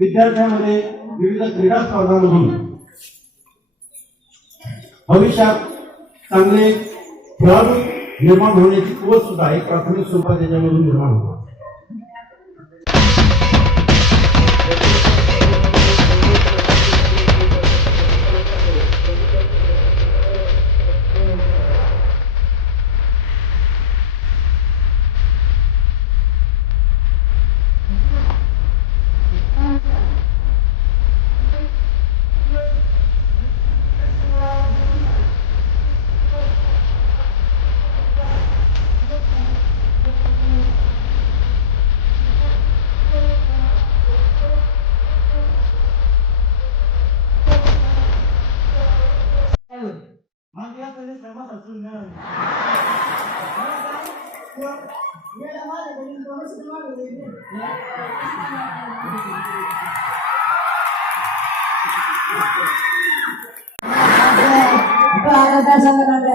विद्यार्थ्यांमध्ये विविध क्रीडा स्पर्धांमधून भविष्यात चांगले खेळाडू निर्माण होण्याची कुवत सुद्धा एक प्राथमिक स्वरूपात त्याच्यामधून निर्माण होतो.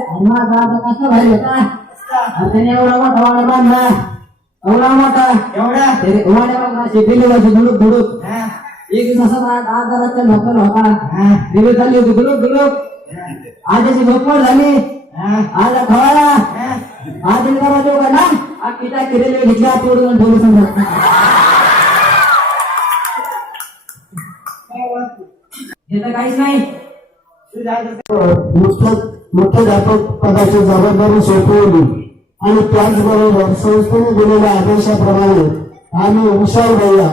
माझा आता कसा भारी होता आणि त्याने एवढा मोठा वाडा बांधला एवढा मोठा एवढा वाड्याला शेतीली वर्षी धुडूक धुडूक एक दिवस असा आजाराच्या झोपल होता दिवे चालली होती धुडूक धुडूक आजची झोपड झाली आज खवाळा आज करा देऊ का ना किटा किरेले घेतल्या तोडून ठेवली समजा हे तर काहीच नाही मुख्याध्यापक पदाची जबाबदारी सोपवली आणि त्याचबरोबर संस्थेने दिलेल्या आदेशाप्रमाणे आम्ही विशाल भैया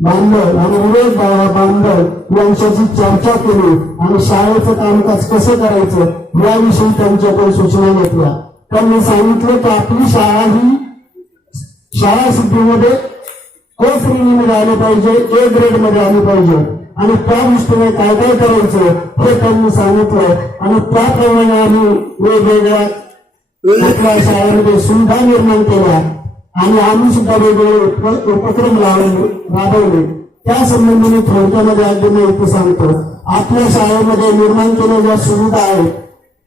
बांधव आणि विवेक बांधव यांच्याशी चर्चा केली आणि शाळेचं कामकाज कसं करायचं याविषयी त्यांच्याकडे सूचना घेतल्या. त्यांनी सांगितलं की आपली शाळा ही शाळा सिद्धीमध्ये को श्रेणीमध्ये आली पाहिजे, ए ग्रेड मध्ये आली पाहिजे आणि त्या दृष्टीने काय काय करायचं हे त्यांनी सांगितलं आणि त्याप्रमाणे आम्ही वेगवेगळ्या आपल्या शाळेमध्ये सुविधा निर्माण केल्या आणि आम्ही सुद्धा वेगवेगळे उपक्रम राबवले. त्या संबंधी थोडक्यामध्ये अगदी माहिती सांगतो. आपल्या शाळेमध्ये निर्माण केलेल्या सुविधा आहेत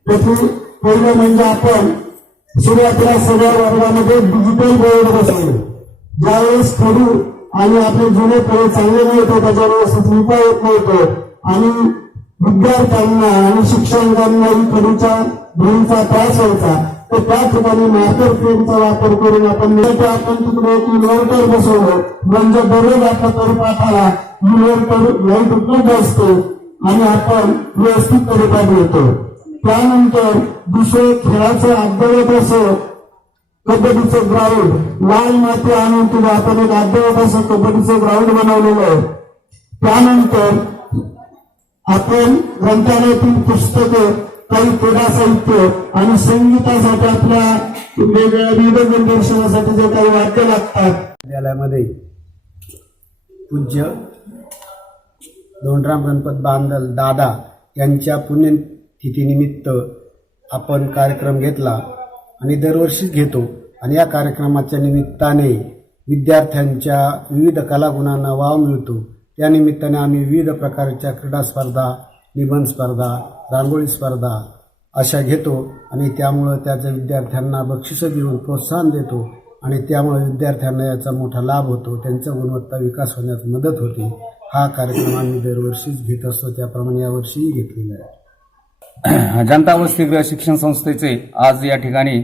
त्यातून पहिलं म्हणजे आपण सुरुवातीला सगळ्या वर्गामध्ये डिजिटल बोर्ड बसवले. ज्यावेळेस खडू आणि आपले जुने फळे चांगले नव्हते त्याच्यावर लिहिता येत नव्हतं आणि विद्यार्थ्यांना आणि शिक्षकांनाही खडूच्या धुळीचा त्रास व्हायचा तर त्या ठिकाणी मार्कर पेनचा वापर करून आपण तिकडे एक इन्व्हर्टर बसवलं म्हणजे दररोज आपल्या परिपाठाला इन्व्हर्टर लाईट उपलब्ध असते आणि आपण व्यवस्थित परिपाठ घेतो. त्यानंतर दुसरं खेळाचं अद्ययावत असं कबड्डीचं ग्राउंड लाल माती आणून तुला आपण एक अद्ययावत असं कबड्डीचं ग्राउंड बनवलेलं आहे. त्यानंतर आपण ग्रंथालयातील पुस्तकं काही क्रीडा साहित्य आणि संगीतासाठी आपल्या वेगवेगळ्या विविध दिग्दर्शनासाठी जे काही वाद्य लागतात विद्यालयामध्ये पूज्य दोंडराम गणपत बांदल दादा यांच्या पुण्यतिथीनिमित्त आपण कार्यक्रम घेतला आणि दरवर्षीच घेतो आणि या कार्यक्रमाच्या निमित्ताने विद्यार्थ्यांच्या विविध कलागुणांना वाव मिळतो. त्या निमित्ताने आम्ही विविध प्रकारच्या क्रीडा स्पर्धा, निबंध स्पर्धा, रांगोळी स्पर्धा अशा घेतो आणि त्यामुळं त्याच्या विद्यार्थ्यांना बक्षिसं देऊन प्रोत्साहन देतो आणि त्यामुळे विद्यार्थ्यांना याचा मोठा लाभ होतो, त्यांचा गुणवत्ता विकास होण्यास मदत होते. हा कार्यक्रम आम्ही दरवर्षीच घेत असतो, त्याप्रमाणे यावर्षीही घेतलेला आहे. जनता वसतिगृह शिक्षण संस्थेचे आज या ठिकाणी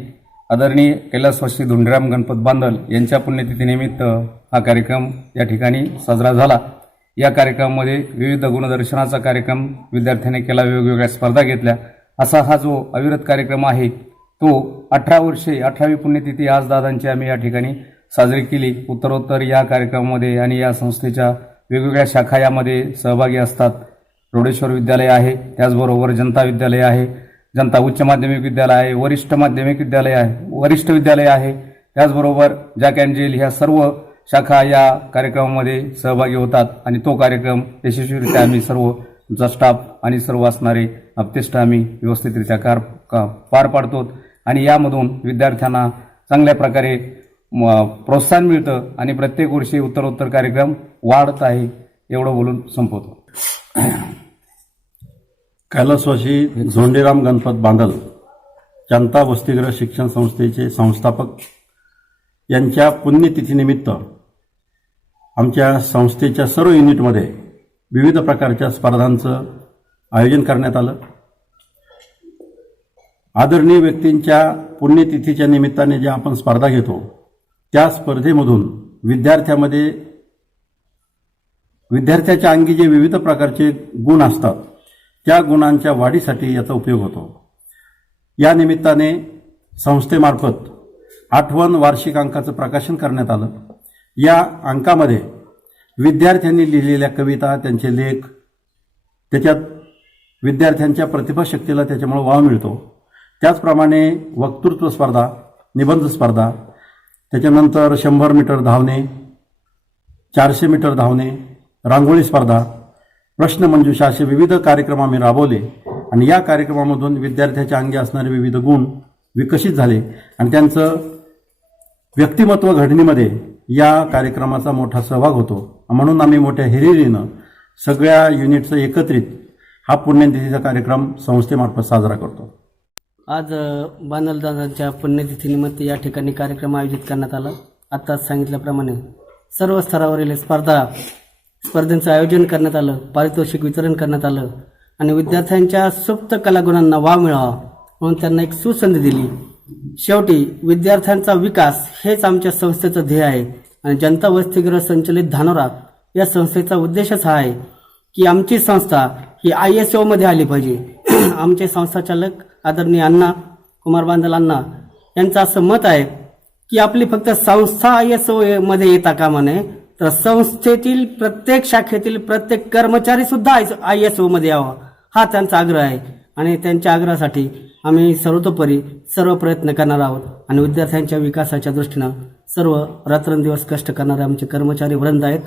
आदरणीय कैलासवासी धोंडीराम गणपत बांदल यांच्या पुण्यतिथीनिमित्त हा कार्यक्रम या ठिकाणी साजरा झाला. या कार्यक्रमामध्ये विविध गुणदर्शनाचा कार्यक्रम विद्यार्थ्यांनी केला, वेगवेगळ्या स्पर्धा घेतल्या. असा हा जो अविरत कार्यक्रम आहे तो 18 वर्षे 18वी पुण्यतिथी आज दादांची आम्ही या ठिकाणी साजरी केली. उत्तरोत्तर या कार्यक्रमामध्ये आणि या संस्थेच्या वेगवेगळ्या शाखा यामध्ये सहभागी असतात. रोडेश्वर विद्यालय आहे, त्याचबरोबर जनता विद्यालय आहे, जनता उच्च माध्यमिक विद्यालय आहे, वरिष्ठ माध्यमिक विद्यालय आहे, वरिष्ठ विद्यालय आहे, त्याचबरोबर जॅक अँड जिल ह्या सर्व शाखा या कार्यक्रमामध्ये सहभागी होतात आणि तो कार्यक्रम यशस्वीरित्या आम्ही सर्व तुमचा स्टाफ आणि सर्व असणारे अपतेष्ट आम्ही व्यवस्थितरित्या पार पाडतो आणि यामधून विद्यार्थ्यांना चांगल्या प्रकारे प्रोत्साहन मिळतं आणि प्रत्येक वर्षी उत्तरोत्तर कार्यक्रम वाढत आहे. एवढं बोलून संपवतो. कैलासवासी धोंडीराम गणपत बांदल जनता वसतिगृह शिक्षण संस्थेचे संस्थापक यांच्या पुण्यतिथीनिमित्त आमच्या संस्थेच्या सर्व युनिटमध्ये विविध प्रकारच्या स्पर्धांचं आयोजन करण्यात आलं. आदरणीय व्यक्तींच्या पुण्यतिथीच्या निमित्ताने ज्या आपण स्पर्धा घेतो त्या स्पर्धेमधून विद्यार्थ्याच्या अंगी जे विविध प्रकारचे गुण असतात त्या गुणांच्या वाढीसाठी याचा उपयोग होतो. या निमित्ताने संस्थेमार्फत आठवण वार्षिक अंकाचं प्रकाशन करण्यात आलं. या अंकामध्ये विद्यार्थ्यांनी लिहिलेल्या कविता, त्यांचे लेख, त्याच्यात विद्यार्थ्यांच्या प्रतिभाशक्तीला त्याच्यामुळे वाव मिळतो. त्याचप्रमाणे वक्तृत्व स्पर्धा, निबंध स्पर्धा, त्याच्यानंतर 100 मीटर धावणे, 400 मीटर धावणे, रांगोळी स्पर्धा, प्रश्नमंजुषा असे विविध कार्यक्रम आम्ही राबवले आणि या कार्यक्रमामधून विद्यार्थ्याच्या अंगी असणारे विविध गुण विकसित झाले आणि त्यांचं व्यक्तिमत्व घडणीमध्ये या कार्यक्रमाचा मोठा सहभाग होतो. म्हणून आम्ही मोठ्या हिरिरीनं सगळ्या युनिटचं एकत्रित हा पुण्यतिथीचा कार्यक्रम संस्थेमार्फत साजरा करतो. आज बांदलदादांच्या पुण्यतिथीनिमित्त या ठिकाणी कार्यक्रम आयोजित करण्यात आला. आत्ताच सांगितल्याप्रमाणे सर्व स्तरावरील स्पर्धेचं आयोजन करण्यात आलं, पारितोषिक वितरण करण्यात आलं आणि विद्यार्थ्यांच्या सुप्त कलागुणांना वाव मिळावा म्हणून त्यांना एक सुसंधी दिली. शेवटी विद्यार्थ्यांचा विकास हेच आमच्या संस्थेचं ध्येय आहे आणि जनता वसतिगृह संचलित धानोरा या संस्थेचा उद्देशच हा आहे की आमची संस्था ही ISO मध्ये आली पाहिजे. आमचे संस्थाचालक आदरणीय अण्णा कुमार बांदल अण्णा यांचं असं मत आहे की आपली फक्त संस्था ISO मध्ये येता कामा नये, तर संस्थेतील प्रत्येक शाखेतील प्रत्येक कर्मचारी सुद्धा ISO मध्ये यावा हा त्यांचा आग्रह आहे आणि त्यांच्या आग्रहासाठी आम्ही सर्वतोपरी सर्व प्रयत्न करणार आहोत आणि विद्यार्थ्यांच्या विकासाच्या दृष्टीनं सर्व रात्रंदिवस कष्ट करणारे आमचे कर्मचारी वृंद आहेत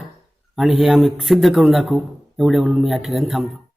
आणि हे आम्ही सिद्ध करून दाखवू. एवढे बोलून मी या ठिकाणी थांबतो.